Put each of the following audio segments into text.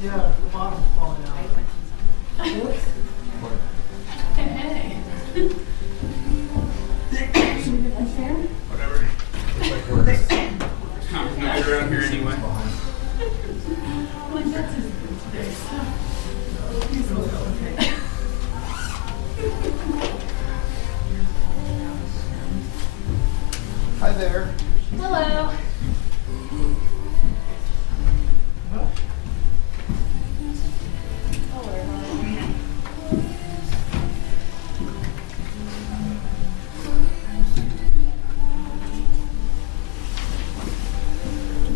Yeah, the bottom's falling out. Whatever. Looks like we're no good around here anyway. Hi there. Hello.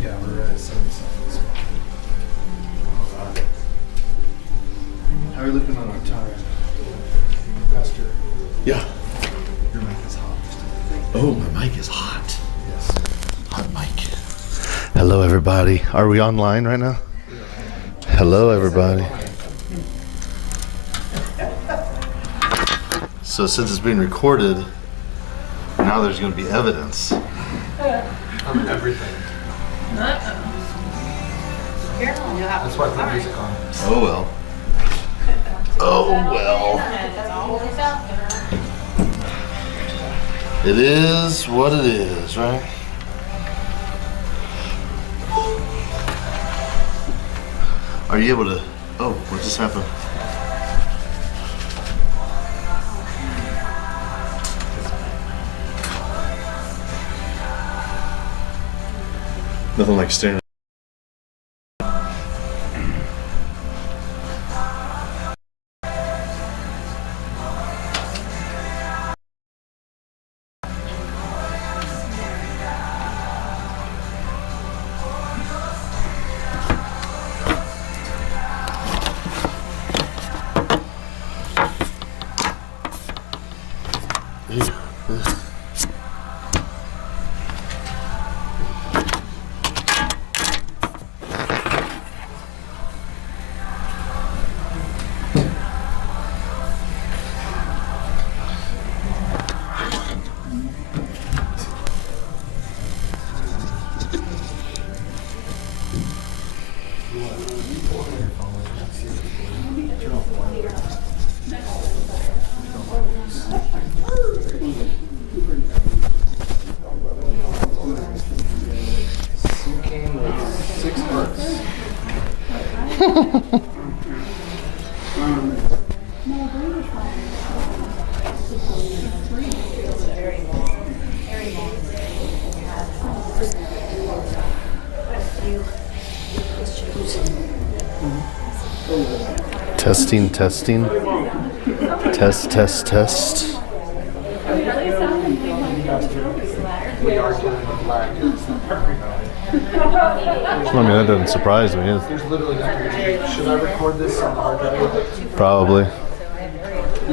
Yeah, we're at 77. Alright. How are you looking on our time? Pastor, Yeah. your mic is hot. Oh, my mic is hot. Yes. Hot mic. Hello, everybody. Are we online right now? Hello, everybody. So since it's being recorded, now there's going to be evidence. On everything. That's why I put music on. Oh, well. Oh, well. It is what it is, right? Are you able to... Oh, what just happened? Nothing like staring. You came with 6 hearts. Testing, testing. Test, test, test. We are doing the black. I mean, that doesn't surprise me. There's literally nothing. Should I record this on the hard drive? Probably.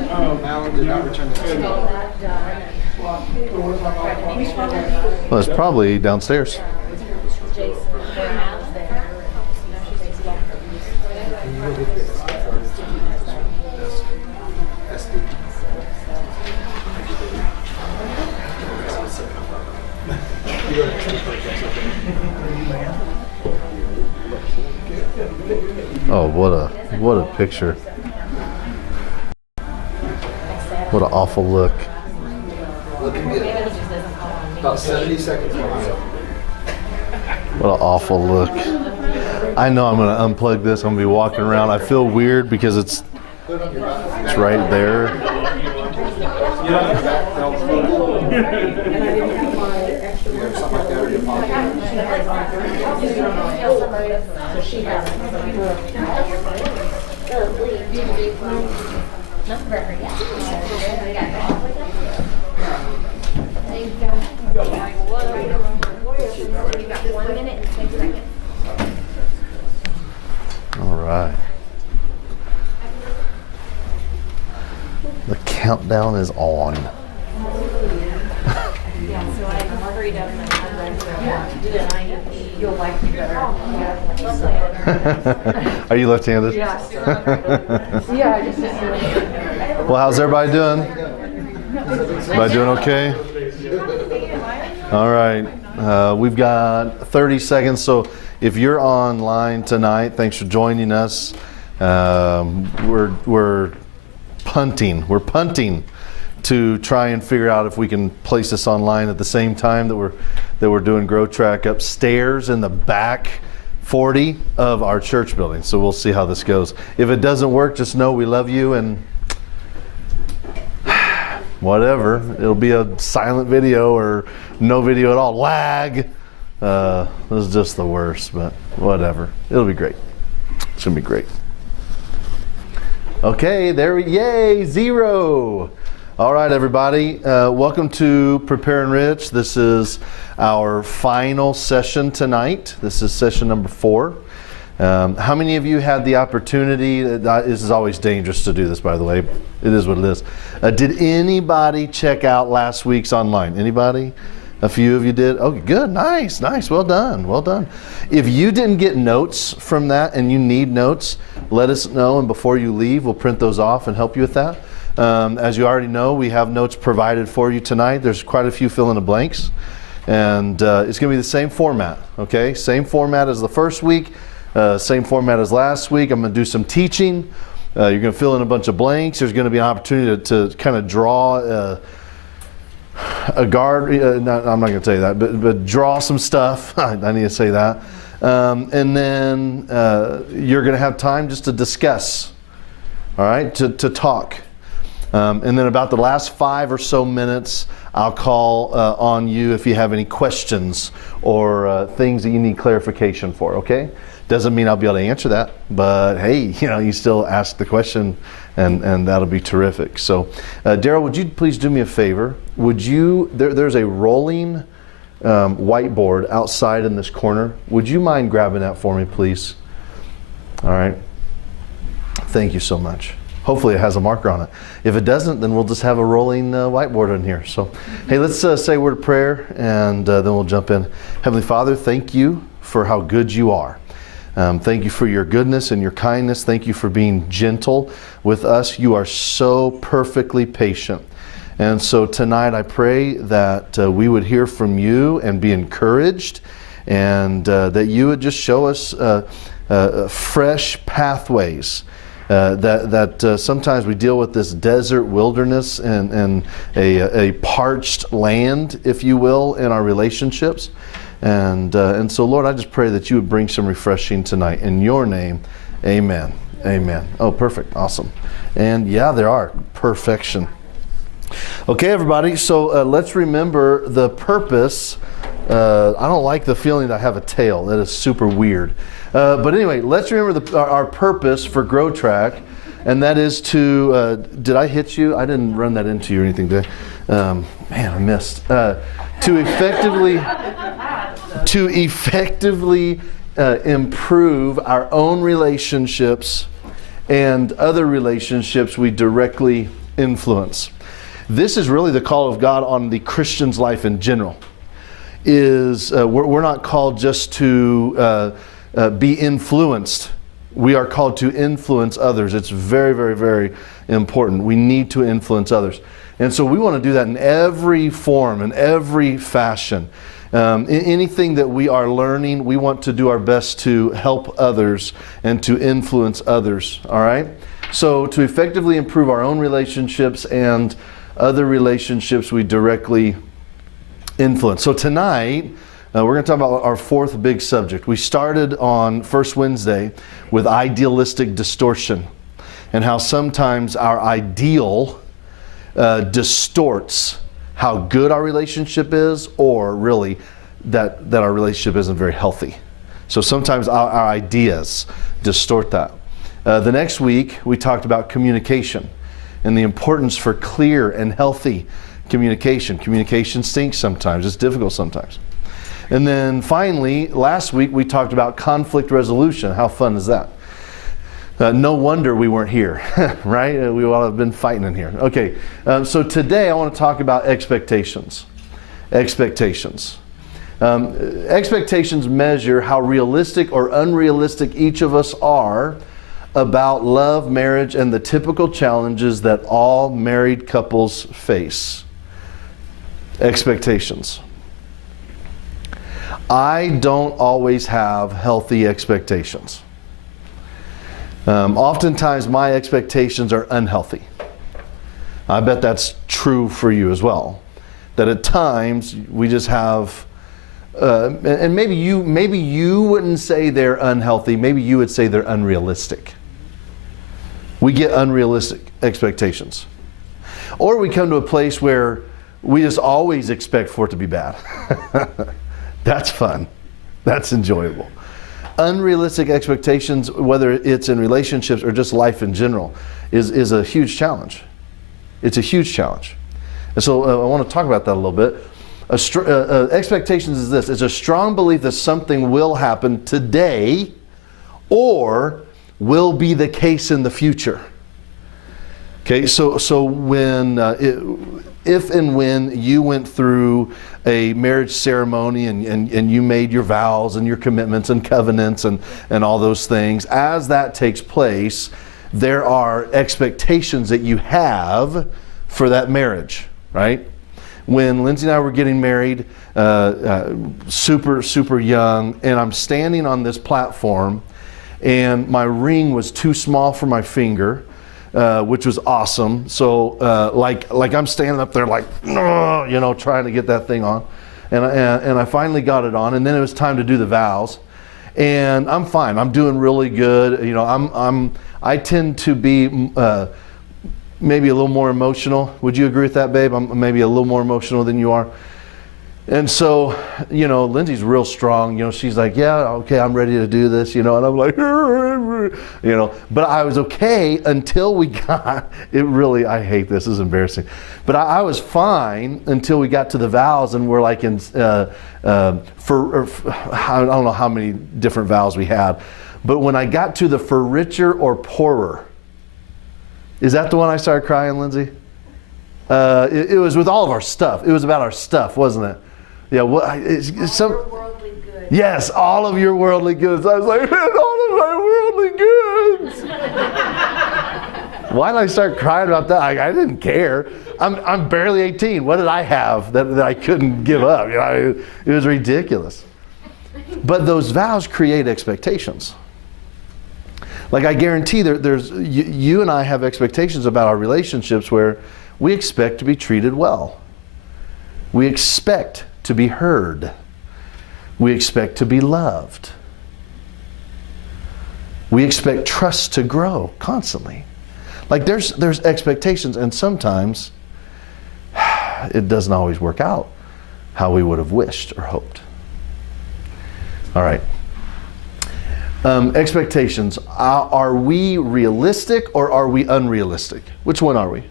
Alan did not return the signal. Well, it's probably downstairs. Can you go get this? SD. Oh, what a picture. What an awful look. Looking good. About 70 seconds behind. What an awful look. I know I'm going to unplug this. I'm going to be walking around. I feel weird because it's right there. You have something like that in your pocket? All right. The countdown is on. You'll like me better. Are you left-handed? Yeah. Yeah, I just Well, how's everybody doing? Everybody doing okay? All right. We've got 30 seconds, so if you're online tonight, thanks for joining us. We're punting. We're punting to try and figure out if we can place this online at the same time that we're doing Grow Track upstairs in the back 40 of our church building. So we'll see how this goes. If it doesn't work, just know we love you and whatever. It'll be a silent video or no video at all. Lag. This is just the worst, but whatever. It'll be great. It's gonna be great. Okay, yay, 0. All right, everybody. Welcome to Prepare Enrich. This is our final session tonight. This is session number 4. How many of you had the opportunity? This is always dangerous to do this, by the way. It is what it is. Did anybody check out last week's online? Anybody? A few of you did? Oh, good. Nice. Well done. Well done. If you didn't get notes from that and you need notes, let us know. And before you leave, we'll print those off and help you with that. As you already know, we have notes provided for you tonight. There's quite a few fill in the blanks. And it's going to be the same format, okay? Same format as the first week. Same format as last week. I'm going to do some teaching. You're going to fill in a bunch of blanks. There's going to be an opportunity to kind of draw a guard. I'm not going to tell you that, but draw some stuff. I need to say that. And then you're going to have time just to discuss, all right, to talk. And then about the last 5 or so minutes, I'll call on you if you have any questions or things that you need clarification for, okay? Doesn't mean I'll be able to answer that, but hey, you still ask the question and that'll be terrific. So, Daryl, would you please do me a favor? There's a rolling whiteboard outside in this corner. Would you mind grabbing that for me, please? All right. Thank you so much. Hopefully it has a marker on it. If it doesn't, then we'll just have a rolling whiteboard in here. So, hey, let's say a word of prayer and then we'll jump in. Heavenly Father, thank you for how good you are. Thank you for your goodness and your kindness. Thank you for being gentle with us. You are so perfectly patient. And so tonight I pray that we would hear from you and be encouraged, and that you would just show us fresh pathways. That sometimes we deal with this desert wilderness and a parched land, if you will, in our relationships. And so, Lord, I just pray that you would bring some refreshing tonight. In your name, amen. Amen. Oh, perfect. Awesome. And yeah, there are. Perfection. Okay, everybody. So let's remember the purpose. I don't like the feeling that I have a tail. That is super weird. But anyway, let's remember our purpose for Grow Track. And that is to, did I hit you? I didn't run that into you or anything, did I? Man, I missed. To effectively improve our own relationships and other relationships we directly influence. This is really the call of God on the Christian's life in general. We're not called just to be influenced. We are called to influence others. It's very, very, very important. We need to influence others. And so we want to do that in every form, in every fashion. In anything that we are learning, we want to do our best to help others and to influence others, all right? So to effectively improve our own relationships and other relationships we directly influence. So tonight, we're going to talk about our 4th big subject. We started on first Wednesday with idealistic distortion and how sometimes our ideal distorts how good our relationship is, or really that our relationship isn't very healthy. So sometimes our ideas distort that. The next week, we talked about communication and the importance for clear and healthy communication. Communication stinks sometimes. It's difficult sometimes. And then finally, last week, we talked about conflict resolution. How fun is that? No wonder we weren't here, right? We all have been fighting in here. Okay, so today I want to talk about expectations. Expectations. Expectations measure how realistic or unrealistic each of us are about love, marriage, and the typical challenges that all married couples face. Expectations. I don't always have healthy expectations. Oftentimes my expectations are unhealthy. I bet that's true for you as well. That at times we just have, and maybe you wouldn't say they're unhealthy. Maybe you would say they're unrealistic. We get unrealistic expectations. Or we come to a place where we just always expect for it to be bad. That's fun. That's enjoyable. Unrealistic expectations, whether it's in relationships or just life in general, is a huge challenge. It's a huge challenge. And so I want to talk about that a little bit. Expectations is this. It's a strong belief that something will happen today or will be the case in the future. Okay, so when, if and when you went through a marriage ceremony and you made your vows and your commitments and covenants and all those things, as that takes place, there are expectations that you have for that marriage, right? When Lindsay and I were getting married, super young, and I'm standing on this platform, and my ring was too small for my finger, which was awesome. So like I'm standing up there like, trying to get that thing on. And I finally got it on, and then it was time to do the vows. And I'm fine. I'm doing really good. I tend to be maybe a little more emotional. Would you agree with that, babe? I'm maybe a little more emotional than you are. And so, Lindsay's real strong. She's like, yeah, okay, I'm ready to do this, and I'm like, but I was okay until we got, I hate this is embarrassing. But I was fine until we got to the vows, and we're like in, I don't know how many different vows we had. But when I got to the for richer or poorer, is that the one I started crying, Lindsay? It was with all of our stuff. It was about our stuff, wasn't it? Yeah, Worldly goods. Yes, all of your worldly goods. I was like, all of my worldly goods. Why did I start crying about that? I didn't care. I'm barely 18. What did I have that I couldn't give up? It was ridiculous. But those vows create expectations. Like I guarantee there's you and I have expectations about our relationships where we expect to be treated well. We expect to be heard. We expect to be loved. We expect trust to grow constantly. Like there's expectations, and sometimes it doesn't always work out how we would have wished or hoped. All right. Expectations. Are we realistic or are we unrealistic? Which one are we?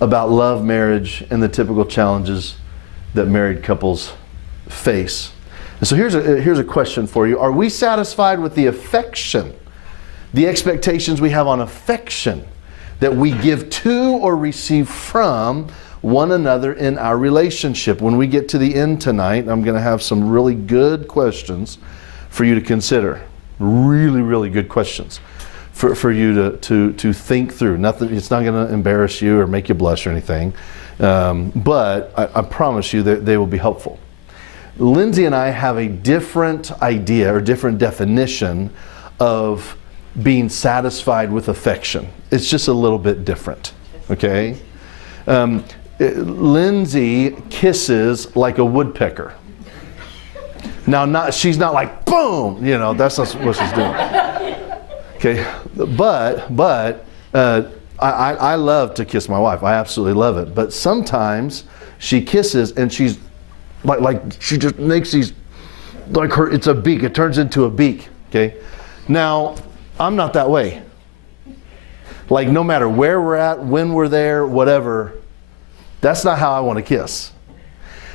About love, marriage, and the typical challenges that married couples face. And so here's a question for you. Are we satisfied with the affection, the expectations we have on affection that we give to or receive from one another in our relationship? When we get to the end tonight, I'm going to have some really good questions for you to consider. Really, really good questions for you to think through. Nothing. It's not going to embarrass you or make you blush or anything. But I promise you that they will be helpful. Lindsay and I have a different idea or different definition of being satisfied with affection. It's just a little bit different, okay? Lindsay kisses like a woodpecker. Now, she's not like, boom, that's not what she's doing. Okay, but I love to kiss my wife. I absolutely love it. But sometimes she kisses and she's like she just makes these, it's a beak. It turns into a beak, okay? Now, I'm not that way. Like no matter where we're at, when we're there, whatever, that's not how I want to kiss.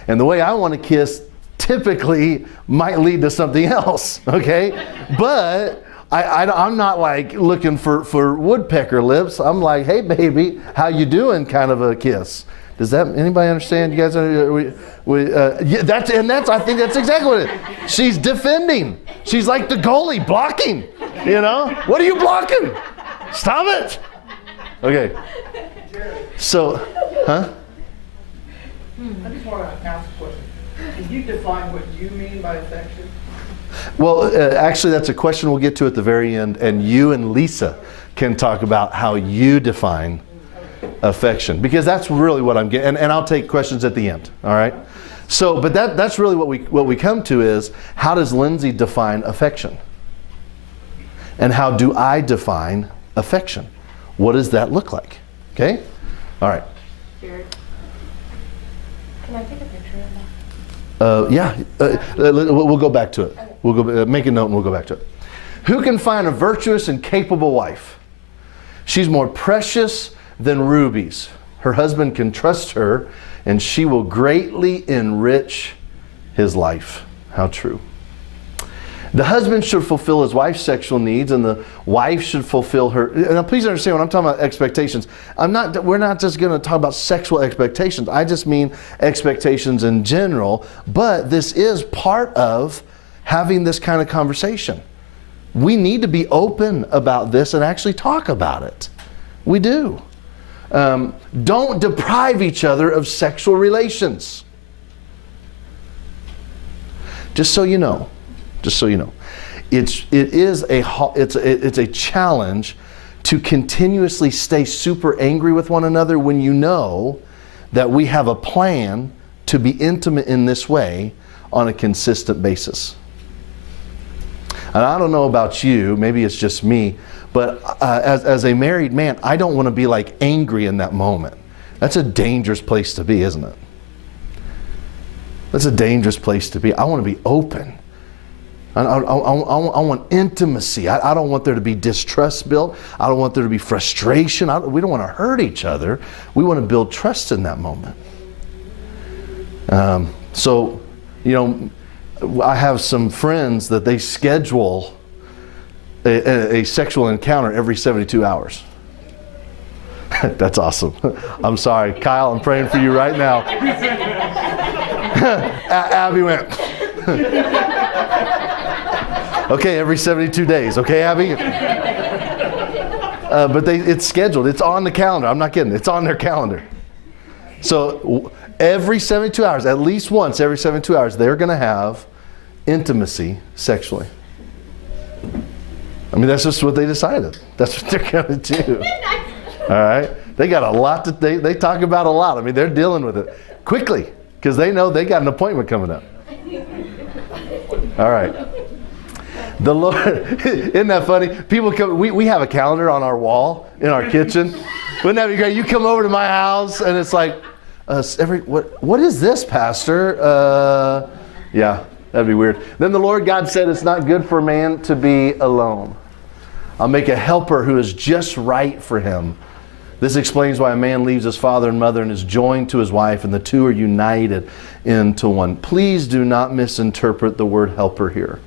And the way I want to kiss typically might lead to something else, okay? But I'm not like looking for woodpecker lips. I'm like, hey baby, how you doing kind of a kiss. Does that, anybody understand? You guys, I think that's exactly what it is. She's defending. She's like the goalie blocking, What are you blocking? Stop it. Okay. So, huh? I just want to ask a question. Can you define what you mean by affection? Well, actually, that's a question we'll get to at the very end, and you and Lisa can talk about how you define affection, because that's really what I'm getting, and I'll take questions at the end, all right? So, but that's really what we come to is, how does Lindsay define affection? And how do I define affection? What does that look like? Okay? All right. Jared, can I take a picture of that? Yeah, we'll go back to it. We'll go make a note and we'll go back to it. Who can find a virtuous and capable wife? She's more precious than rubies. Her husband can trust her, and she will greatly enrich his life. How true. The husband should fulfill his wife's sexual needs, and the wife should fulfill her. Now, please understand, when I'm talking about expectations, we're not just going to talk about sexual expectations. I just mean expectations in general. But this is part of having this kind of conversation. We need to be open about this and actually talk about it. We do. Don't deprive each other of sexual relations. Just so you know. Just so you know, it's a challenge to continuously stay super angry with one another when you know that we have a plan to be intimate in this way on a consistent basis. And I don't know about you, maybe it's just me, but as a married man, I don't want to be like angry in that moment. That's a dangerous place to be, isn't it? That's a dangerous place to be. I want to be open. I want intimacy. I don't want there to be distrust built. I don't want there to be frustration. We don't want to hurt each other. We want to build trust in that moment. So, you know, I have some friends that they schedule a sexual encounter every 72 hours. That's awesome. I'm sorry, Kyle, I'm praying for you right now. Abby went. Okay, every 72 days. Okay, Abby? But it's scheduled. It's on the calendar. I'm not kidding. It's on their calendar. So every 72 hours, at least once every 72 hours, they're going to have intimacy sexually. I mean, that's just what they decided. That's what they're going to do. All right? They got a lot that they talk about a lot. I mean, they're dealing with it quickly because they know they got an appointment coming up. All right. The Lord, isn't that funny? People come, we have a calendar on our wall in our kitchen. Wouldn't that be great? You come over to my house and it's like, what is this, Pastor? Yeah, that'd be weird. Then the Lord God said, it's not good for a man to be alone. I'll make a helper who is just right for him. This explains why a man leaves his father and mother and is joined to his wife, and the two are united into one. Please do not misinterpret the word helper here.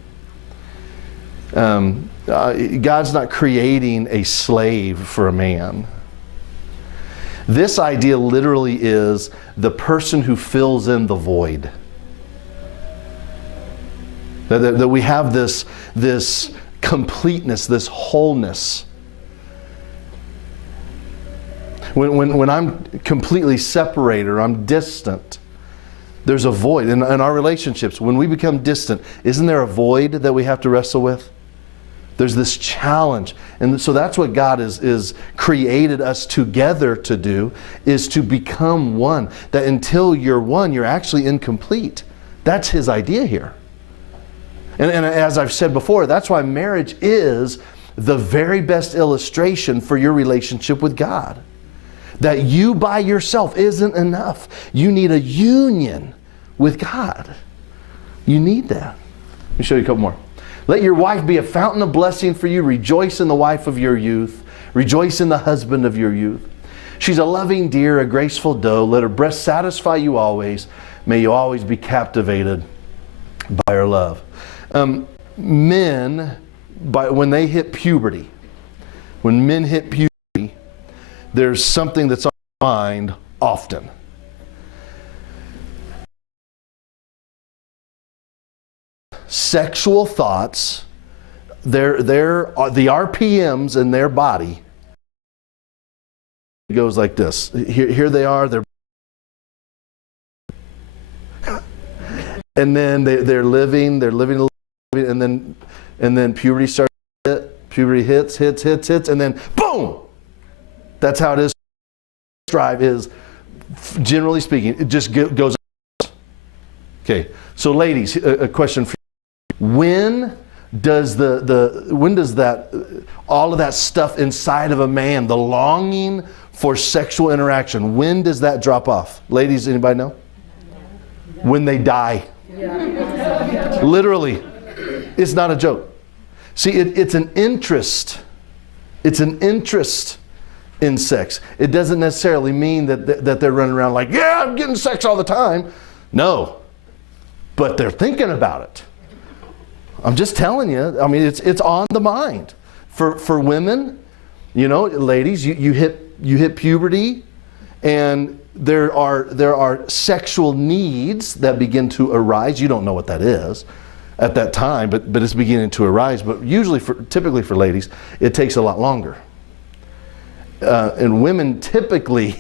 God's not creating a slave for a man. This idea literally is the person who fills in the void. That we have this completeness, this wholeness. When I'm completely separated or I'm distant, there's a void. In our relationships, when we become distant, isn't there a void that we have to wrestle with? There's this challenge. And so that's what God is created us together to do, is to become one. That until you're one, you're actually incomplete. That's His idea here. And as I've said before, that's why marriage is the very best illustration for your relationship with God. That you by yourself isn't enough. You need a union with God. You need that. Let me show you a couple more. Let your wife be a fountain of blessing for you. Rejoice in the wife of your youth. Rejoice in the husband of your youth. She's a loving deer, a graceful doe. Let her breast satisfy you always. May you always be captivated by her love. Men, when they hit puberty, when men hit puberty, there's something that's on their mind often. Sexual thoughts, the RPMs in their body, it goes like this. Here they are. and then they're living, and then puberty starts to hit, puberty hits, and then boom! That's how it is. Drive is, generally speaking, it just goes up. Okay, so ladies, a question for you. When does all of that stuff inside of a man, the longing for sexual interaction, when does that drop off? Ladies, anybody know? When they die. Literally. It's not a joke. See, it's an interest. It's an interest in sex. It doesn't necessarily mean that they're running around like, yeah, I'm getting sex all the time. No. But they're thinking about it. I'm just telling you. I mean, it's on the mind. For women, you know, ladies, you hit puberty, and there are sexual needs that begin to arise. You don't know what that is at that time, but it's beginning to arise. But usually, typically for ladies, it takes a lot longer. And women typically,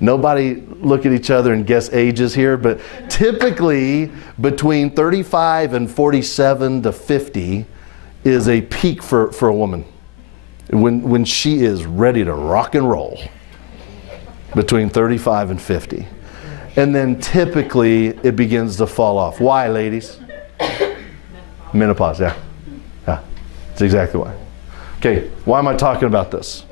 nobody look at each other and guess ages here, but typically between 35 and 47 to 50 is a peak for a woman. When she is ready to rock and roll. Between 35 and 50. And then typically it begins to fall off. Why, ladies? Menopause, yeah. Yeah, that's exactly why. Okay, why am I talking about this?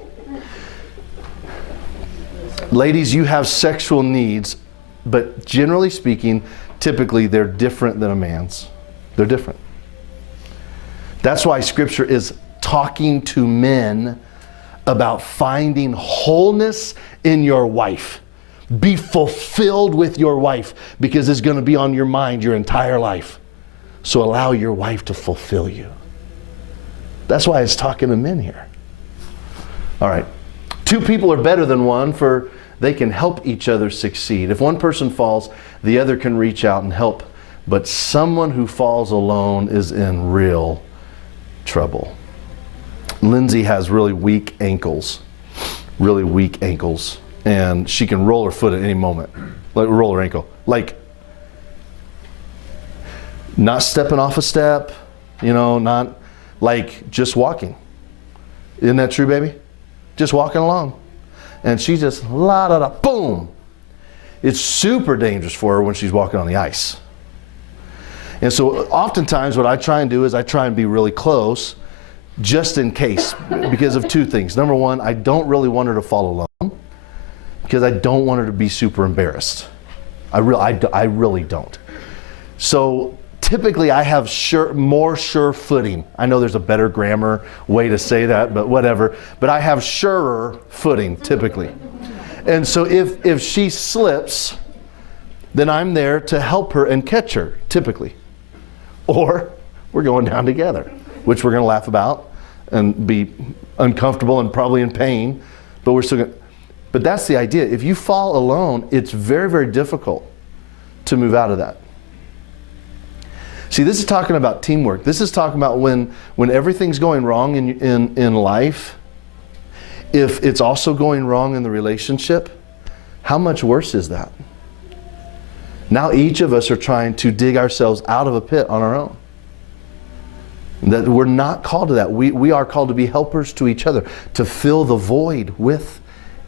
Ladies, you have sexual needs, but generally speaking, typically they're different than a man's. They're different. That's why Scripture is talking to men about finding wholeness in your wife. Be fulfilled with your wife, because it's going to be on your mind your entire life. So allow your wife to fulfill you. That's why it's talking to men here. All right. Two people are better than one, for they can help each other succeed. If one person falls, the other can reach out and help. But someone who falls alone is in real trouble. Lindsay has really weak ankles, and she can roll her foot at any moment, like roll her ankle, like not stepping off a step, you know, not like just walking. Isn't that true, baby? Just walking along, and she just boom. It's super dangerous for her when she's walking on the ice. And so oftentimes what I try and do is I try and be really close, just in case, because of two things. Number one, I don't really want her to fall alone, because I don't want her to be super embarrassed. I really don't. So typically I have more sure footing. I know there's a better grammar way to say that, but whatever. But I have surer footing typically. And so if she slips, then I'm there to help her and catch her, typically. Or we're going down together, which we're going to laugh about and be uncomfortable and probably in pain, but we're still going to. But that's the idea. If you fall alone, it's very, very difficult to move out of that. See, this is talking about teamwork. This is talking about when everything's going wrong in life, if it's also going wrong in the relationship, how much worse is that? Now each of us are trying to dig ourselves out of a pit on our own. That we're not called to that. We are called to be helpers to each other, to fill the void with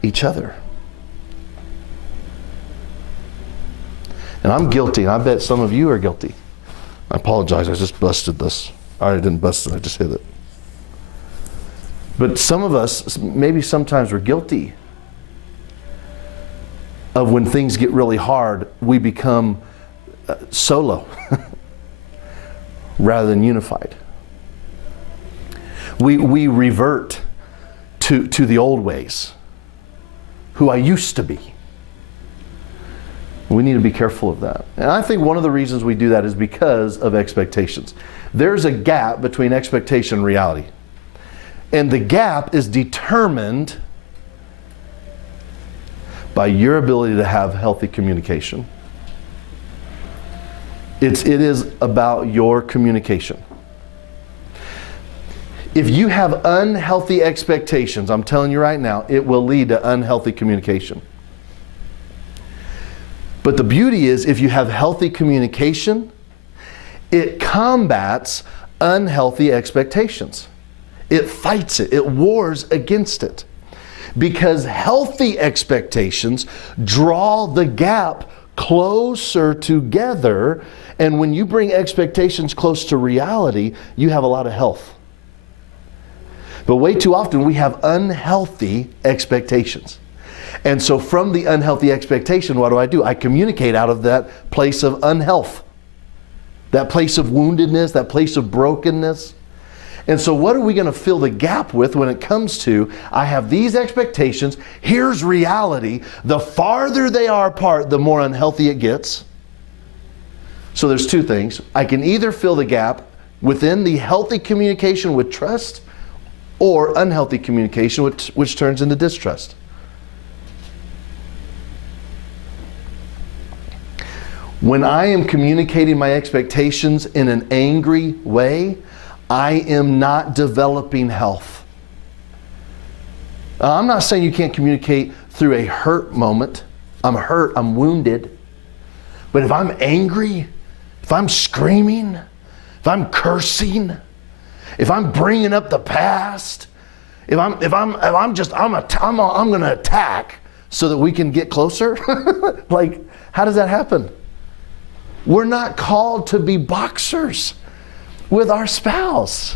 each other. And I'm guilty, and I bet some of you are guilty. I apologize, I just busted this. I didn't bust it, I just hit it. But some of us, maybe sometimes we're guilty of when things get really hard, we become solo rather than unified. We revert to the old ways, who I used to be. We need to be careful of that. And I think one of the reasons we do that is because of expectations. There's a gap between expectation and reality. And the gap is determined by your ability to have healthy communication. It is about your communication. If you have unhealthy expectations, I'm telling you right now, it will lead to unhealthy communication. But the beauty is, if you have healthy communication, It combats unhealthy expectations. It fights it. It wars against it. Because healthy expectations draw the gap closer together. And when you bring expectations close to reality, you have a lot of health. But way too often we have unhealthy expectations. And so from the unhealthy expectation, what do? I communicate out of that place of unhealth, that place of woundedness, that place of brokenness. And so what are we going to fill the gap with when it comes to, I have these expectations, here's reality. The farther they are apart, the more unhealthy it gets. So there's two things. I can either fill the gap within the healthy communication with trust, or unhealthy communication, which turns into distrust. When I am communicating my expectations in an angry way, I am not developing health. I'm not saying you can't communicate through a hurt moment. I'm hurt, I'm wounded. But if I'm angry, if I'm screaming, if I'm cursing, if I'm bringing up the past, if I'm going to attack so that we can get closer, like, how does that happen? We're not called to be boxers with our spouse.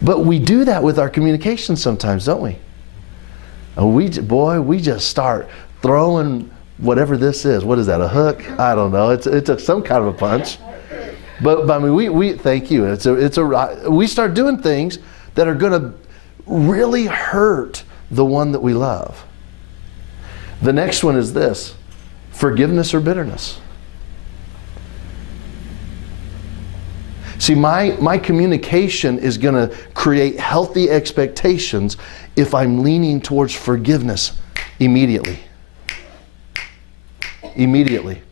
But we do that with our communication sometimes, don't we? And we just start throwing whatever this is. What is that, a hook? I don't know. It's some kind of a punch. But I mean, we thank you. We start doing things that are going to really hurt the one that we love. The next one is this: forgiveness or bitterness. See, my communication is going to create healthy expectations if I'm leaning towards forgiveness immediately. Immediately.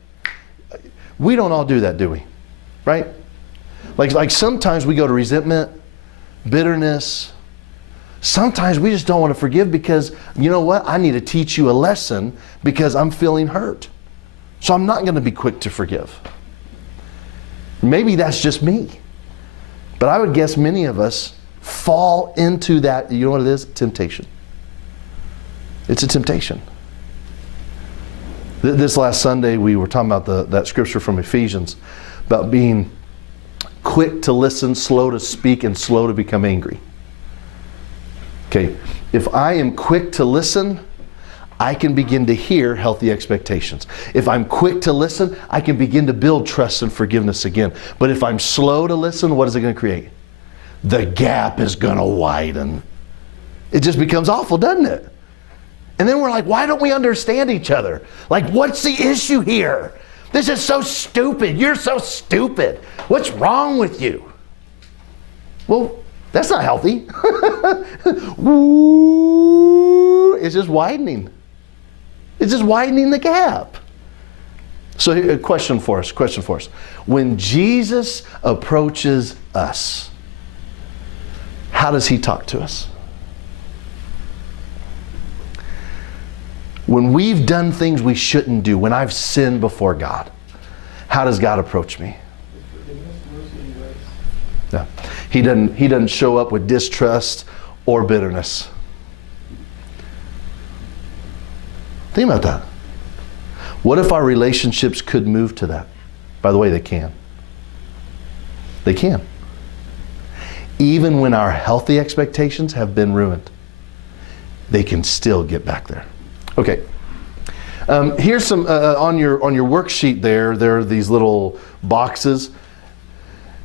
We don't all do that, do we? Right? Like sometimes we go to resentment, bitterness. Sometimes we just don't want to forgive because, you know what? I need to teach you a lesson because I'm feeling hurt. So I'm not going to be quick to forgive. Maybe that's just me. But I would guess many of us fall into that, you know what it is? Temptation. It's a temptation. This last Sunday we were talking about that scripture from Ephesians about being quick to listen, slow to speak, and slow to become angry. Okay, if I am quick to listen, I can begin to hear healthy expectations. If I'm quick to listen, I can begin to build trust and forgiveness again. But if I'm slow to listen, what is it going to create? The gap is going to widen. It just becomes awful, doesn't it? And then we're like, why don't we understand each other? Like, what's the issue here? This is so stupid. You're so stupid. What's wrong with you? Well, that's not healthy. It's just widening. It's just widening the gap. So here, a question for us. When Jesus approaches us, how does he talk to us? When we've done things we shouldn't do, when I've sinned before God, how does God approach me? Yeah. He doesn't show up with distrust or bitterness. Think about that. What if our relationships could move to that? By the way, they can. They can. Even when our healthy expectations have been ruined, they can still get back there. Okay. Here's some on your worksheet there are these little boxes.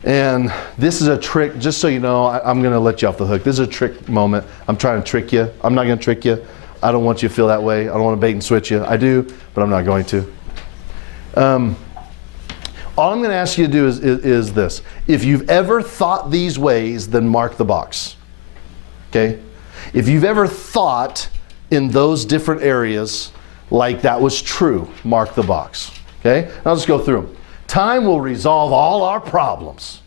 And this is a trick, just so you know, I'm going to let you off the hook. This is a trick moment. I'm trying to trick you. I'm not going to trick you. I don't want you to feel that way. I don't want to bait and switch you. I do, but I'm not going to. All I'm going to ask you to do is this. If you've ever thought these ways, then mark the box. Okay? If you've ever thought in those different areas like that was true, mark the box. Okay? I'll just go through them. Time will resolve all our problems.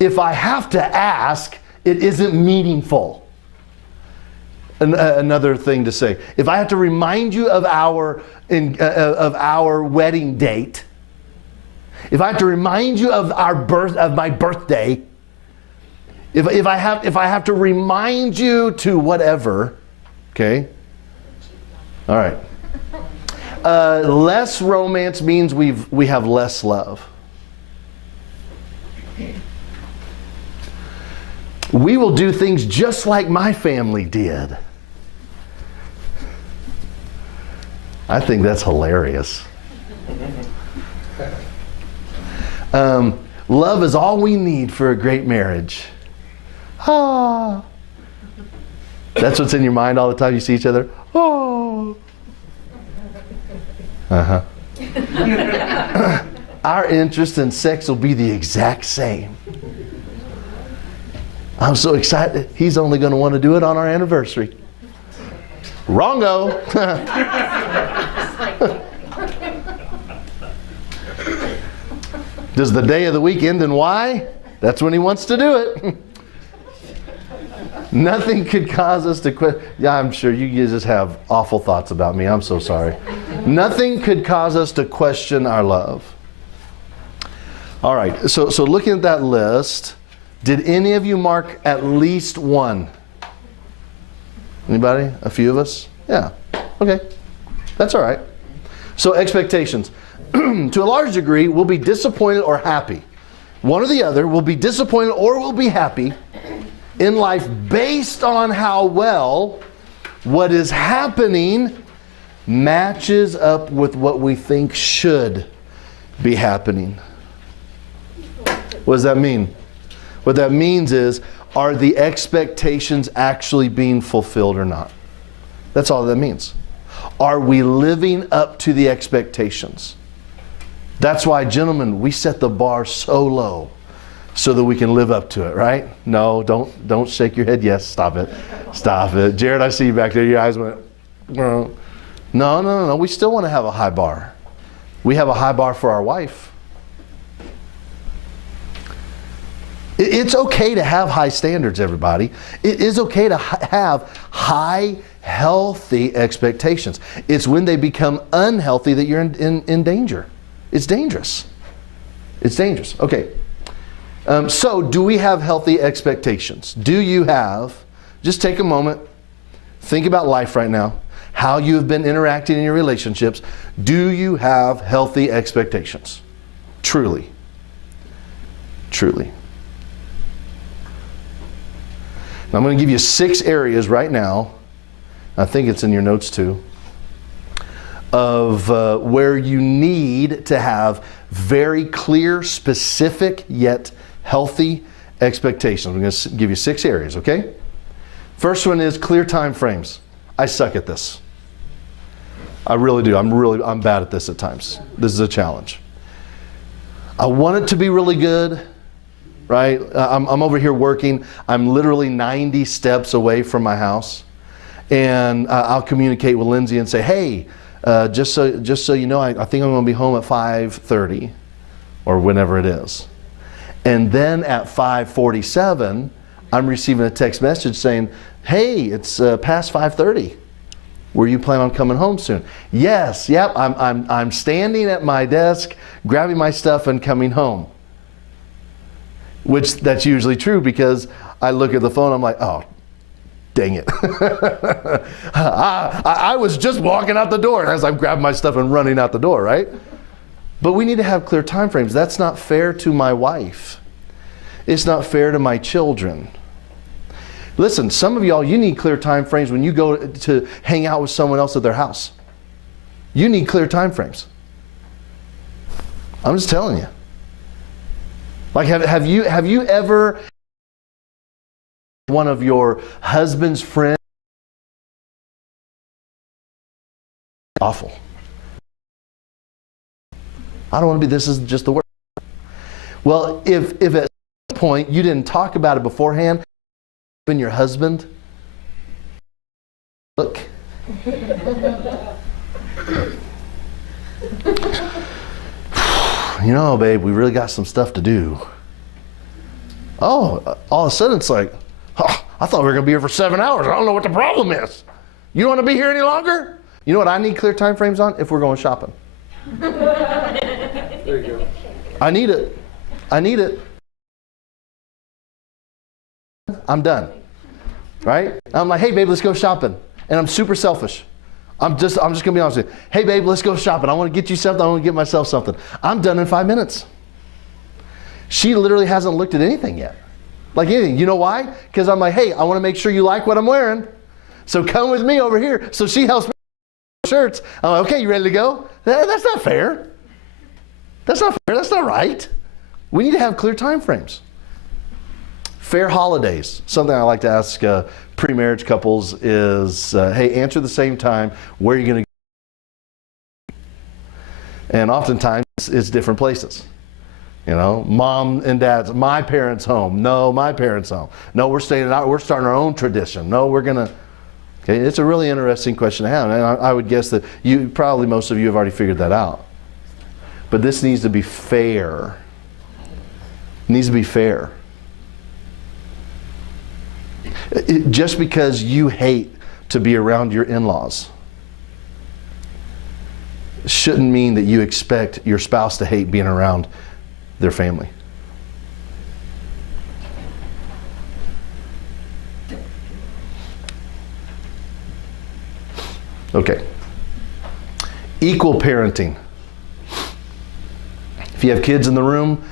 If I have to ask, it isn't meaningful. Another thing to say. If I have to remind you of our wedding date, if I have to remind you of my birthday, if I have to remind you to whatever, okay? All right. Less romance means we have less love. We will do things just like my family did. I think that's hilarious. Love is all we need for a great marriage. Ah. That's what's in your mind all the time you see each other. Oh. Uh-huh. Our interest in sex will be the exact same. I'm so excited. He's only going to want to do it on our anniversary. Wrongo. Does the day of the week end in Y? That's when he wants to do it. Nothing could cause us to quit. Yeah, I'm sure you just have awful thoughts about me. I'm so sorry. Nothing could cause us to question our love. All right, so looking at that list, did any of you mark at least one? Anybody? A few of us? Yeah. Okay. That's all right. So expectations. To a large degree, we'll be disappointed or happy. One or the other. We'll be disappointed or we'll be happy in life based on how well what is happening matches up with what we think should be happening. What does that mean? What that means is, are the expectations actually being fulfilled or not? That's all that means. Are we living up to the expectations? That's why, gentlemen, we set the bar so low so that we can live up to it, right? No, don't shake your head. Yes, stop it. Stop it. Jared, I see you back there. Your eyes went, no. No. We still want to have a high bar. We have a high bar for our wife. It's okay to have high standards, everybody. It is okay to have high, healthy expectations. It's when they become unhealthy that you're in danger. It's dangerous. It's dangerous. Okay. So do we have healthy expectations? Do you have, just take a moment, think about life right now, how you have been interacting in your relationships. Do you have healthy expectations? Truly. Truly. Now I'm going to give you 6 areas right now, I think it's in your notes too, of where you need to have very clear, specific, yet healthy expectations. I'm going to give you 6 areas, okay? First one is clear time frames. I suck at this. I really do. I'm bad at this at times. This is a challenge. I want it to be really good, right? I'm over here working. I'm literally 90 steps away from my house. And I'll communicate with Lindsay and say, hey, just so you know, I think I'm going to be home at 5:30 or whenever it is. And then at 5:47, I'm receiving a text message saying, hey, it's past 5:30. Were you planning on coming home soon? Yes, yep, I'm standing at my desk, grabbing my stuff and coming home. Which that's usually true because I look at the phone, I'm like, oh, dang it. I was just walking out the door as I'm grabbing my stuff and running out the door, right? But we need to have clear time frames. That's not fair to my wife. It's not fair to my children. Listen, some of y'all, you need clear time frames when you go to hang out with someone else at their house. You need clear time frames. I'm just telling you. Like, have you ever one of your husband's friends? Awful. I don't want to be, this is just the word. Well, if at some point you didn't talk about it beforehand, and your husband, look. You know, babe, we really got some stuff to do. Oh, all of a sudden it's like, oh, I thought we were going to be here for 7 hours. I don't know what the problem is. You don't want to be here any longer? You know what I need clear time frames on? If we're going shopping. There you go. I need it. I need it. I'm done. Right? I'm like, hey babe, let's go shopping. And I'm super selfish. I'm just gonna be honest with you. Hey babe, let's go shopping. I want to get you something. I want to get myself something. I'm done in 5 minutes. She literally hasn't looked at anything yet. Like anything. You know why? Because I'm like, hey, I want to make sure you like what I'm wearing. So come with me over here. So she helps me with shirts. I'm like, okay, you ready to go? That's not fair. That's not fair. That's not right. We need to have clear time frames. Fair holidays. Something I like to ask pre-marriage couples is, hey, answer the same time, where are you going to go? And oftentimes it's different places. You know, mom and dad's, my parents' home. No, my parents' home. No, we're starting our own tradition. No, we're going to. Okay, it's a really interesting question to have. And I would guess that most of you have already figured that out. But this needs to be fair. It needs to be fair. Just because you hate to be around your in-laws shouldn't mean that you expect your spouse to hate being around their family. Okay. Equal parenting. If you have kids in the room,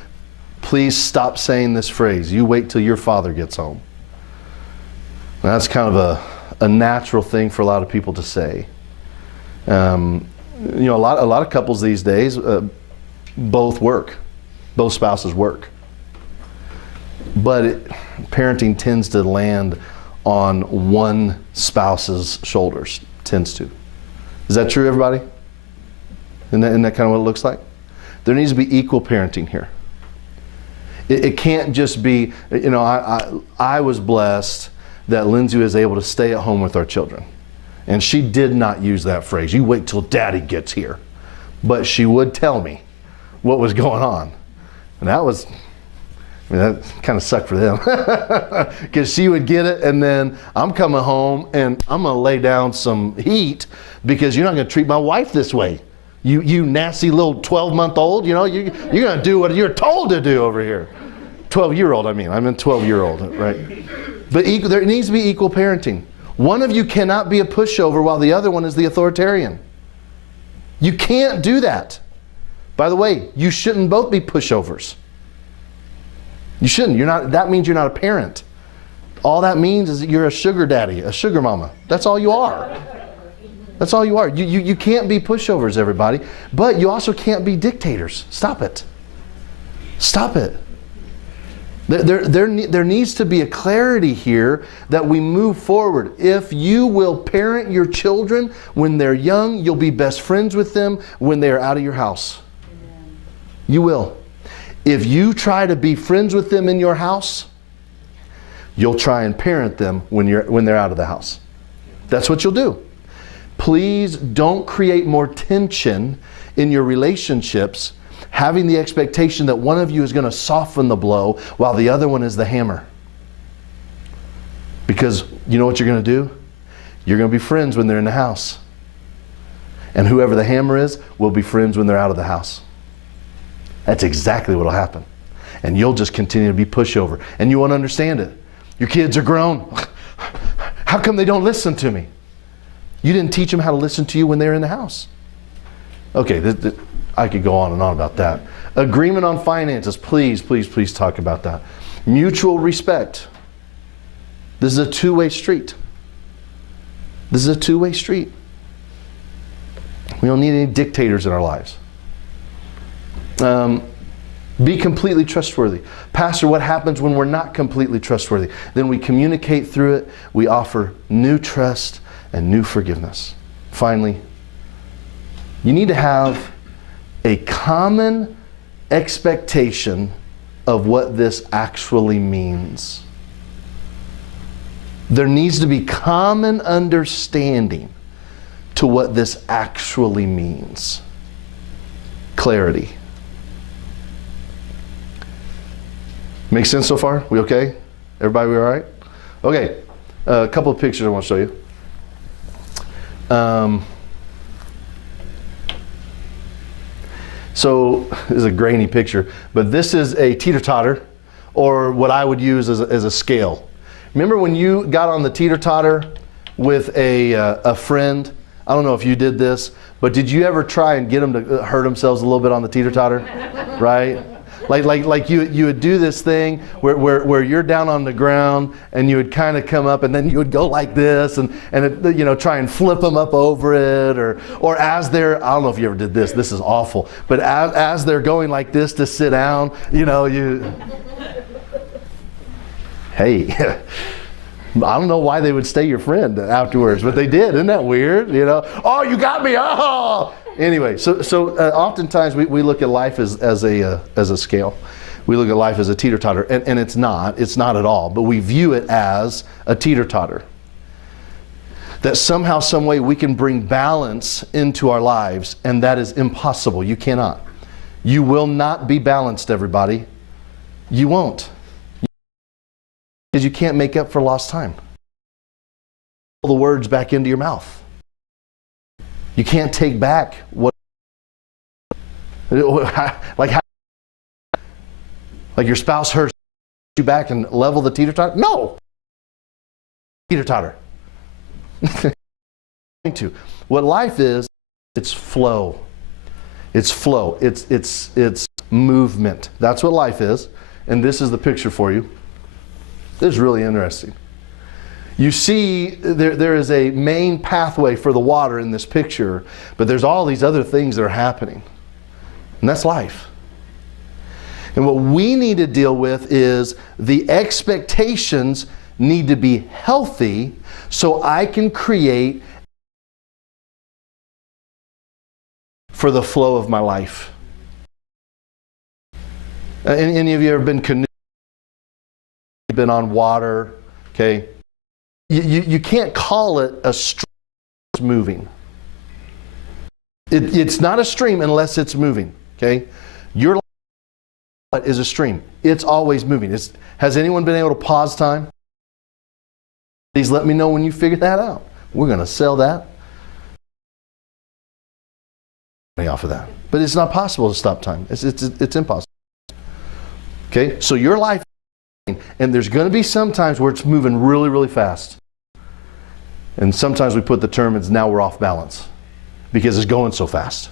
please stop saying this phrase. You wait till your father gets home. Now, that's kind of a natural thing for a lot of people to say. A lot of couples these days both work. Both spouses work. But parenting tends to land on one spouse's shoulders. Tends to. Is that true, everybody? Isn't that kind of what it looks like? There needs to be equal parenting here. It can't just be, I was blessed that Lindsay was able to stay at home with our children. And she did not use that phrase, you wait till daddy gets here. But she would tell me what was going on. And that kind of sucked for them. Because she would get it, and then I'm coming home and I'm going to lay down some heat because you're not going to treat my wife this way. You nasty little 12-month-old, you're going to do what you're told to do over here. 12-year-old, I mean 12-year-old, right? But there needs to be equal parenting. One of you cannot be a pushover while the other one is the authoritarian. You can't do that. By the way, you shouldn't both be pushovers. You shouldn't. That means you're not a parent. All that means is that you're a sugar daddy, a sugar mama. That's all you are. That's all you are. You can't be pushovers, everybody. But you also can't be dictators. Stop it. Stop it. There needs to be a clarity here that we move forward. If you will parent your children when they're young, you'll be best friends with them when they're out of your house. Amen. You will. If you try to be friends with them in your house, you'll try and parent them when they're out of the house. That's what you'll do. Please don't create more tension in your relationships, having the expectation that one of you is going to soften the blow while the other one is the hammer. Because you know what you're going to do? You're going to be friends when they're in the house. And whoever the hammer is will be friends when they're out of the house. That's exactly what will happen. And you'll just continue to be pushover. And you won't understand it. Your kids are grown. How come they don't listen to me? You didn't teach them how to listen to you when they were in the house. Okay, I could go on and on about that. Agreement on finances. Please, please, please talk about that. Mutual respect. This is a two-way street. This is a two-way street. We don't need any dictators in our lives. Be completely trustworthy. Pastor, what happens when we're not completely trustworthy? Then we communicate through it. We offer new trust and new forgiveness. Finally, you need to have a common expectation of what this actually means. There needs to be common understanding to what this actually means. Clarity. Make sense so far? We okay? Everybody, we all right? Okay, a couple of pictures I want to show you. So this is a grainy picture, but this is a teeter-totter, or what I would use as a scale. Remember when you got on the teeter-totter with a friend? I don't know if you did this, but did you ever try and get them to hurt themselves a little bit on the teeter-totter? Right? Like you would do this thing where you're down on the ground and you would kind of come up and then you would go like this and try and flip them up over it, or as they're, I don't know if you ever did this is awful, but as they're going like this to sit down, hey, I don't know why they would stay your friend afterwards, but they did. Isn't that weird? Oh, you got me. Oh. Anyway, so oftentimes we look at life as a scale. We look at life as a teeter-totter, and it's not at all, but we view it as a teeter-totter. That somehow, some way we can bring balance into our lives, and that is impossible. You cannot. You will not be balanced, everybody. You won't. Because you can't make up for lost time. Pull the words back into your mouth. You can't take back what, like your spouse hurts you back and level the teeter-totter. No, teeter-totter. What life is, it's flow. It's flow. It's movement. That's what life is. And this is the picture for you. This is really interesting. You see, there is a main pathway for the water in this picture, but there's all these other things that are happening. And that's life. And what we need to deal with is the expectations need to be healthy so I can create for the flow of my life. Any of you ever been canoeing? Been on water? Okay. You can't call it a stream that's moving. It's not a stream unless it's moving. Okay. Your life is a stream. It's always moving. Has anyone been able to pause time? Please let me know when you figure that out. We're going to sell that. Off of that. But it's not possible to stop time. It's impossible. Okay. So your life, and there's going to be some times where it's moving really, really fast. And sometimes we put the term as now we're off balance because it's going so fast.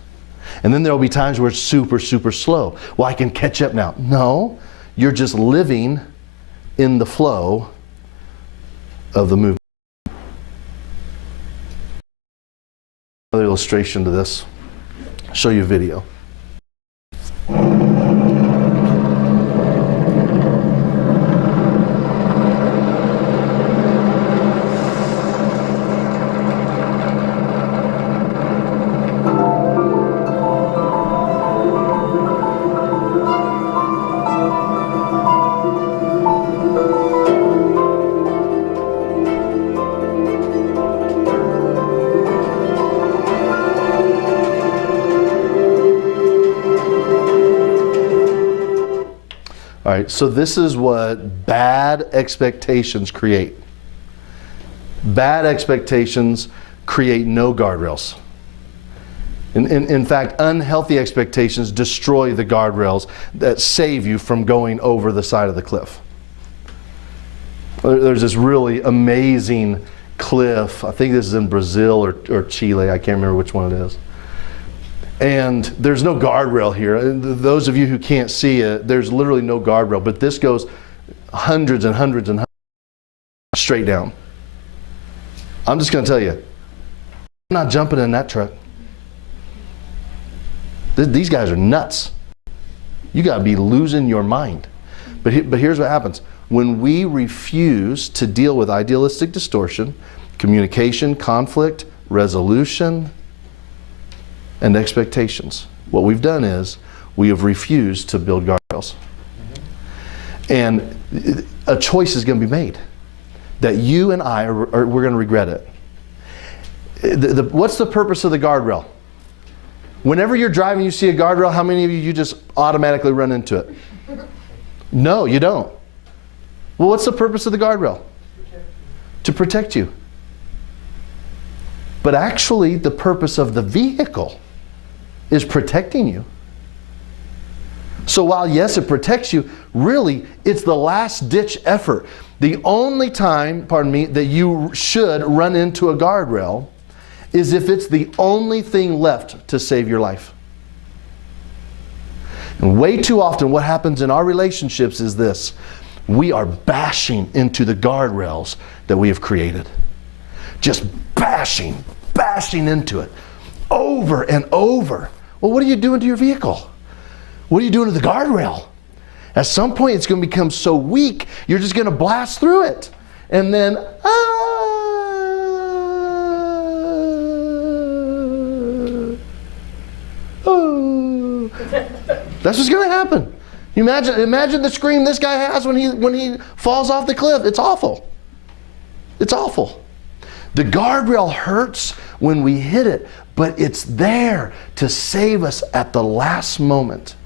And then there will be times where it's super, super slow. Well, I can catch up now. No, you're just living in the flow of the movement. Another illustration to this. I'll show you a video. All right, so this is what bad expectations create. Bad expectations create no guardrails. In fact, unhealthy expectations destroy the guardrails that save you from going over the side of the cliff. There's this really amazing cliff. I think this is in Brazil or Chile. I can't remember which one it is. And there's no guardrail here. Those of you who can't see it, there's literally no guardrail. But this goes hundreds and hundreds and hundreds straight down. I'm just going to tell you, I'm not jumping in that truck. These guys are nuts. You got to be losing your mind. But here's what happens. When we refuse to deal with idealistic distortion, communication, conflict, resolution, and expectations, what we've done is we have refused to build guardrails. And a choice is going to be made that you and I we're going to regret it. What's the purpose of the guardrail? Whenever you're driving, you see a guardrail, how many of you just automatically run into it? No, you don't. Well, what's the purpose of the guardrail? To protect you. But actually, the purpose of the vehicle is protecting you. So while, yes, it protects you, really, it's the last-ditch effort. The only time, that you should run into a guardrail is if it's the only thing left to save your life. And way too often what happens in our relationships is this. We are bashing into the guardrails that we have created. Just bashing into it over and over. Well, what are you doing to your vehicle? What are you doing to the guardrail? At some point, it's going to become so weak, you're just going to blast through it. And then, that's what's going to happen. You imagine the scream this guy has when he falls off the cliff. It's awful. It's awful. The guardrail hurts when we hit it, but it's there to save us at the last moment.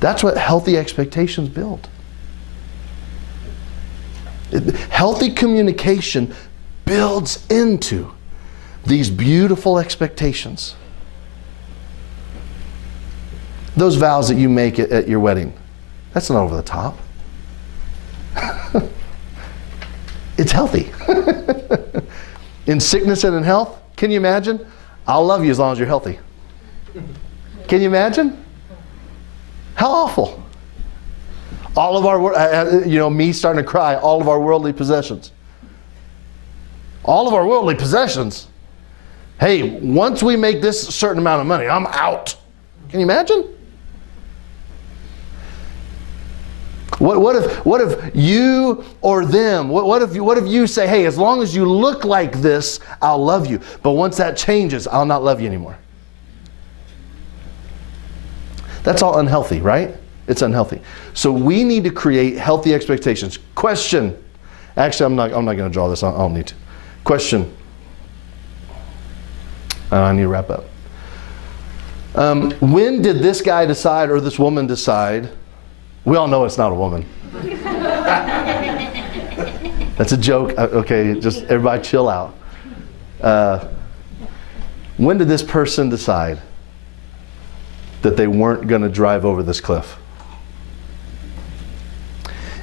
That's what healthy expectations build. Healthy communication builds into these beautiful expectations. Those vows that you make at your wedding, that's not over the top. It's healthy. In sickness and in health, can you imagine? I'll love you as long as you're healthy. Can you imagine? How awful. All of our, me starting to cry, all of our worldly possessions. All of our worldly possessions. Hey, once we make this certain amount of money, I'm out. Can you imagine? What if you or them, what if you say, hey, as long as you look like this, I'll love you. But once that changes, I'll not love you anymore. That's all unhealthy, right? It's unhealthy. So we need to create healthy expectations. Question. Actually, I'm not going to draw this. I don't need to. Question. I need to wrap up. When did this guy decide or this woman decide? We all know it's not a woman. That's a joke. Okay, just everybody chill out. When did this person decide that they weren't going to drive over this cliff?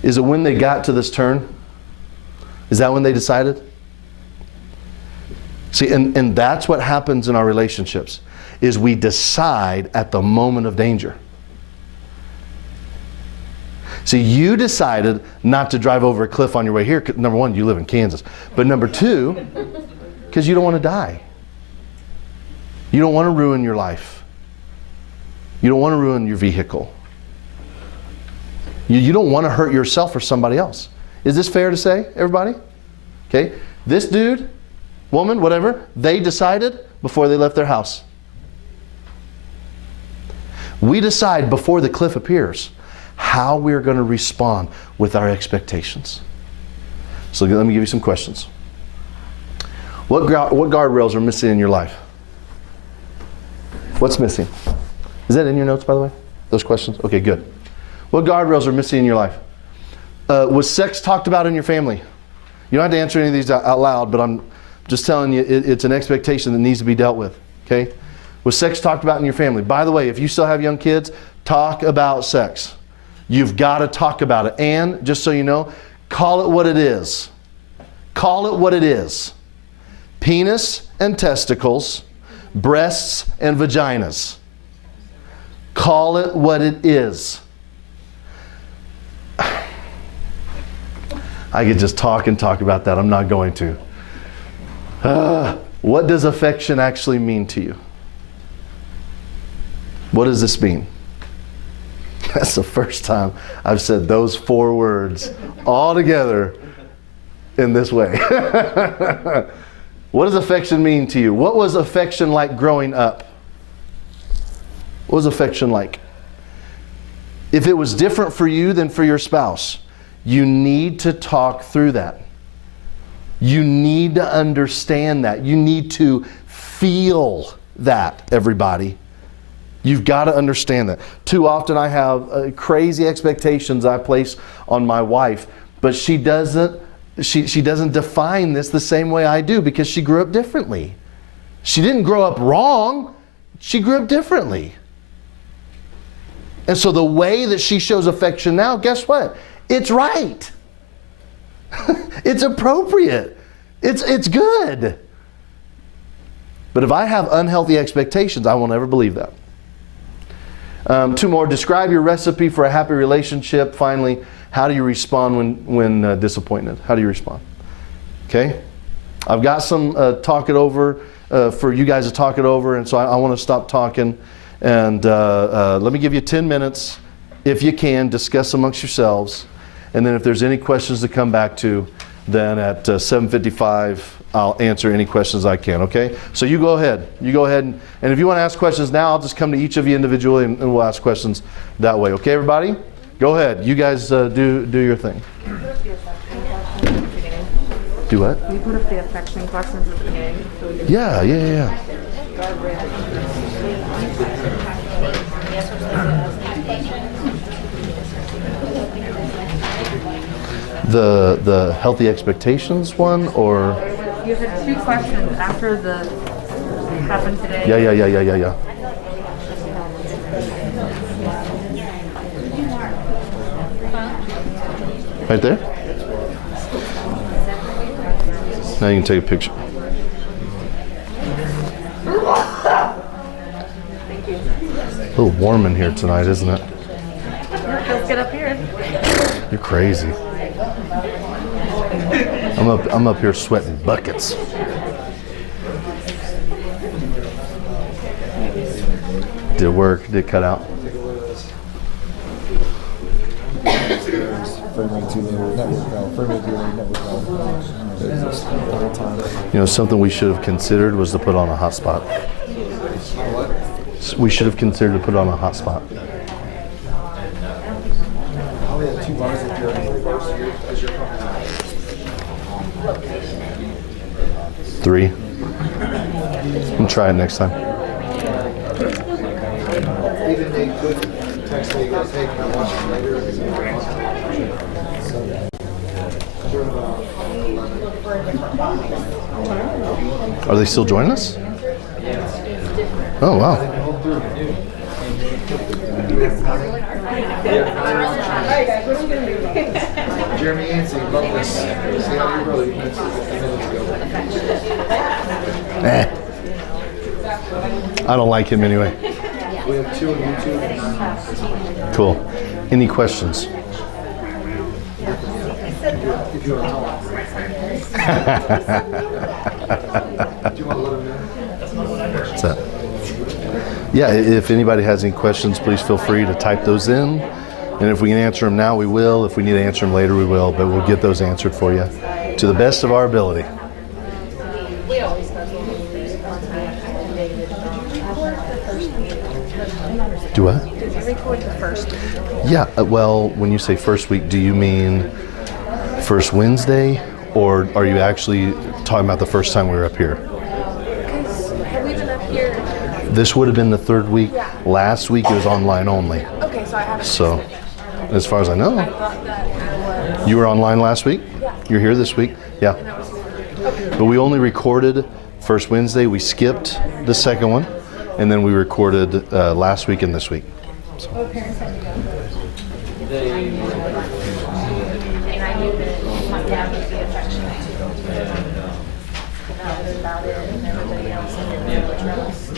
Is it when they got to this turn? Is that when they decided? See, and that's what happens in our relationships, is we decide at the moment of danger. See, you decided not to drive over a cliff on your way here. Number one, you live in Kansas. But number two, because you don't want to die. You don't want to ruin your life. You don't want to ruin your vehicle. You don't want to hurt yourself or somebody else. Is this fair to say, everybody? Okay. This dude, woman, whatever, they decided before they left their house. We decide before the cliff appears how we're going to respond with our expectations. So let me give you some questions. What guardrails are missing in your life? What's missing? Is that in your notes, by the way? Those questions? Okay, good. What guardrails are missing in your life? Was sex talked about in your family? You don't have to answer any of these out loud, but I'm just telling you it's an expectation that needs to be dealt with. Okay? Was sex talked about in your family? By the way, if you still have young kids, talk about sex. You've got to talk about it. And, just so you know, call it what it is. Call it what it is. Penis and testicles, breasts and vaginas. Call it what it is. I could just talk and talk about that. I'm not going to. What does affection actually mean to you? What does this mean? That's the first time I've said those 4 words all together in this way. What does affection mean to you? What was affection like growing up? What was affection like? If it was different for you than for your spouse, you need to talk through that. You need to understand that. You need to feel that, everybody. You've got to understand that. Too often I have crazy expectations I place on my wife, but she doesn't define this the same way I do because she grew up differently. She didn't grow up wrong. She grew up differently. And so the way that she shows affection now, guess what? It's right. It's appropriate. It's good. But if I have unhealthy expectations, I will never believe that. Two more. Describe your recipe for a happy relationship. Finally, how do you respond when disappointed? How do you respond? Okay? I've got some talk it over for you guys to talk it over, and so I want to stop talking. And let me give you 10 minutes, if you can, discuss amongst yourselves. And then if there's any questions to come back to, then at 7:55, I'll answer any questions I can, okay? So you go ahead. And if you want to ask questions now, I'll just come to each of you individually and we'll ask questions that way. Okay, everybody? Go ahead. You guys do your thing. Do what? Can you put up the affection questions at the beginning? Yeah. The healthy expectations one, or? You had two questions after the happened today. Yeah. Right there? Now you can take a picture. A little warm in here tonight, isn't it? Let's get up here. You're crazy. I'm up here sweating buckets. Did it work? Did it cut out? You know, something we should have considered was to put on a hotspot. We should have considered to put on a hotspot. Three. And try it next time. Even they could text me, goes, hey, can I watch it later? Are they still joining us? Oh, wow. Jeremy Yancey, love this. See how you really I don't like him anyway. We have 2 on YouTube. Cool. Any questions? If you want to talk. Do you want to let them know? What's that? Yeah, if anybody has any questions, please feel free to type those in. And if we can answer them now, we will. If we need to answer them later, we will. But we'll get those answered for you to the best of our ability. Do what? Did you record the first? Yeah, well, when you say first week, do you mean first Wednesday? Or are you actually talking about the first time we were up here? Because have we been up here? This would have been the third week. Last week it was online only. Okay, so I haven't. So, as far as I know. I thought that I was. You were online last week? Yeah. You're here this week? Yeah. But we only recorded first Wednesday. We skipped the second one. And then we recorded last week and this week. So. And I knew that my dad would be affectionate too. That was about it, and everybody else in the trust.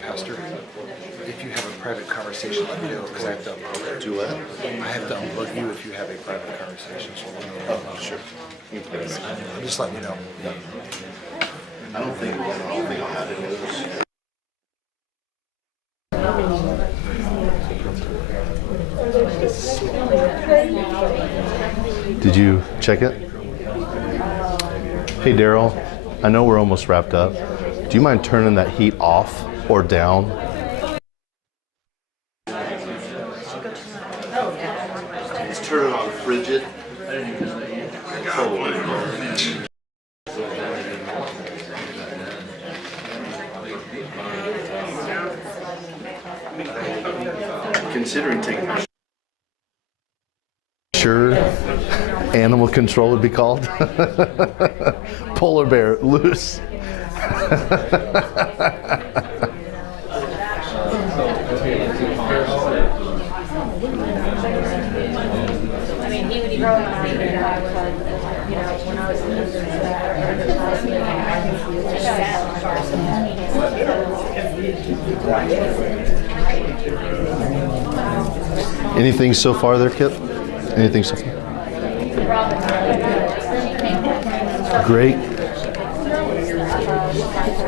Pastor, if you have a private conversation, let me know because I have to upload it. Do what? I have to upload you if you have a private conversation. So Oh, sure. just let me know. I don't think I'll have any of those. Did you check it? Hey, Daryl, I know we're almost wrapped up. Do you mind turning that heat off or down? Let's turn it on frigid. Considering taking my sure animal control would be called. Polar bear loose. I mean, he would grow up and I was, you know, when I was in Anything so far there, Kip? Anything so far? Great.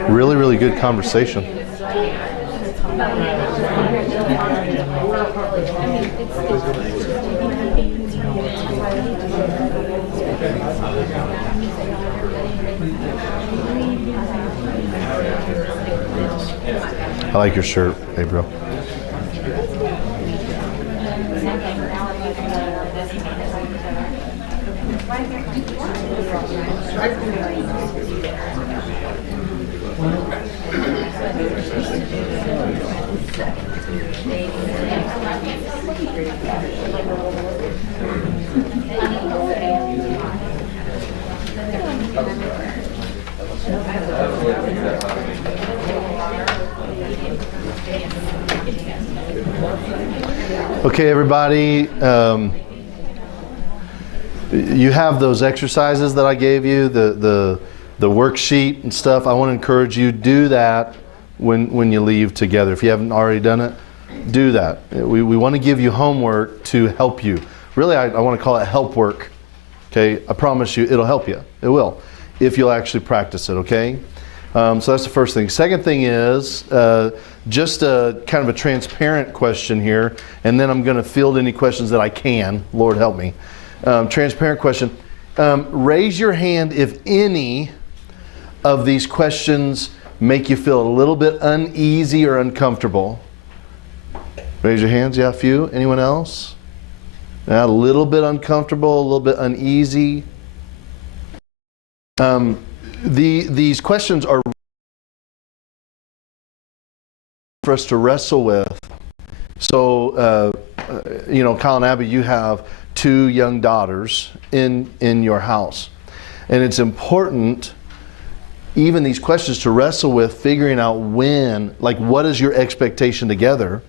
Really, really good conversation. I like your shirt, hey bro. Okay, everybody, you have those exercises that I gave you, the worksheet and stuff. I want to encourage you, do that when you leave together. If you haven't already done it, do that. We want to give you homework to help you. Really, I want to call it help work. Okay, I promise you it'll help you. It will, if you'll actually practice it, okay? So that's the first thing. Second thing is just a kind of a transparent question here, and then I'm going to field any questions that I can. Lord help me. Transparent question. Raise your hand if any of these questions make you feel a little bit uneasy or uncomfortable. Raise your hands. Yeah, a few. Anyone else? Yeah, a little bit uncomfortable, a little bit uneasy. These questions are for us to wrestle with. So, you know, Kyle and Abby, you have 2 young daughters in your house. And it's important, even these questions, to wrestle with figuring out when, like what is your expectation together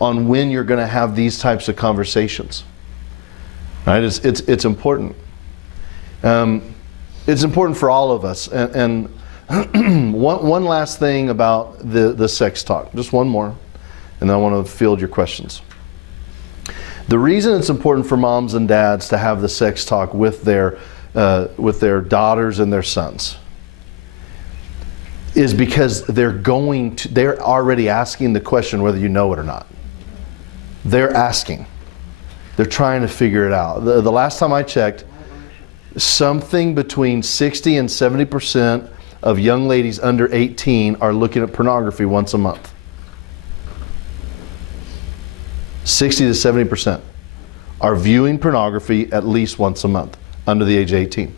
on when you're going to have these types of conversations. Right? It's important. It's important for all of us. And one last thing about the sex talk, just one more, and then I want to field your questions. The reason it's important for moms and dads to have the sex talk with their daughters and their sons is because they're already asking the question whether you know it or not. They're asking. They're trying to figure it out. The last time I checked, something between 60 and 70% of young ladies under 18 are looking at pornography once a month. 60 to 70% are viewing pornography at least once a month under the age of 18.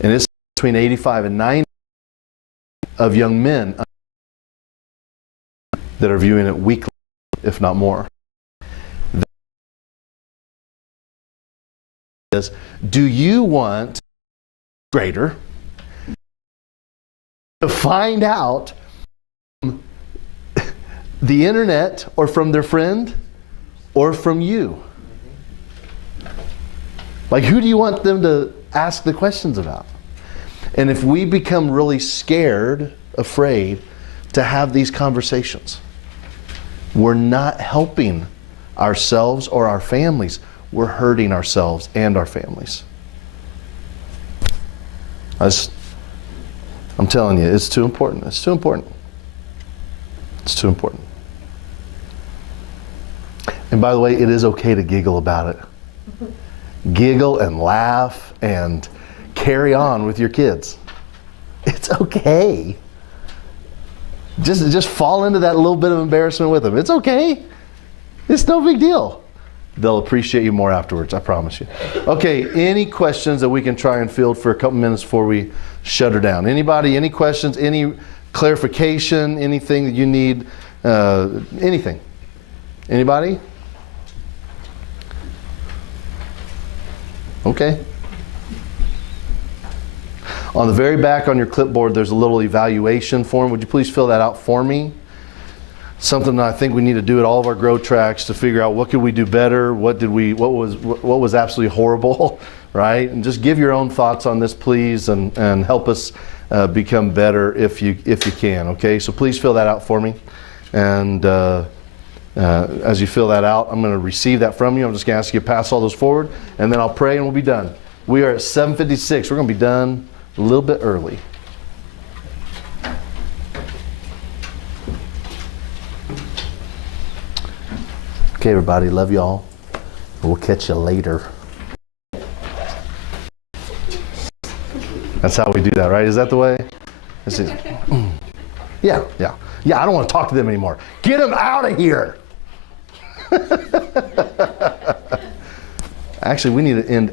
And it's between 85 and 90 of young men that are viewing it weekly, if not more. Do you want greater to find out from the internet or from their friend or from you? Like, who do you want them to ask the questions about? And if we become really scared, afraid to have these conversations, we're not helping ourselves or our families. We're hurting ourselves and our families. I'm telling you, it's too important. It's too important. It's too important. And by the way, it is okay to giggle about it. giggle and laugh and carry on with your kids. It's okay. Just fall into that little bit of embarrassment with them. It's okay. It's no big deal. They'll appreciate you more afterwards, I promise you. Okay, any questions that we can try and field for a couple minutes before we shut her down? Anybody, any questions, any clarification, anything that you need, anything? Anybody? Okay. On the very back on your clipboard, there's a little evaluation form. Would you please fill that out for me? Something that I think we need to do at all of our grow tracks to figure out what could we do better, what was absolutely horrible, right? And just give your own thoughts on this, please, and help us become better if you can. Okay, so please fill that out for me. And as you fill that out, I'm going to receive that from you. I'm just going to ask you to pass all those forward, and then I'll pray and we'll be done. We are at 7:56. We're going to be done a little bit early. Okay, everybody, love y'all. We'll catch you later. That's how we do that, right? Is that the way? Yeah. I don't want to talk to them anymore. Get them out of here. Actually, we need to end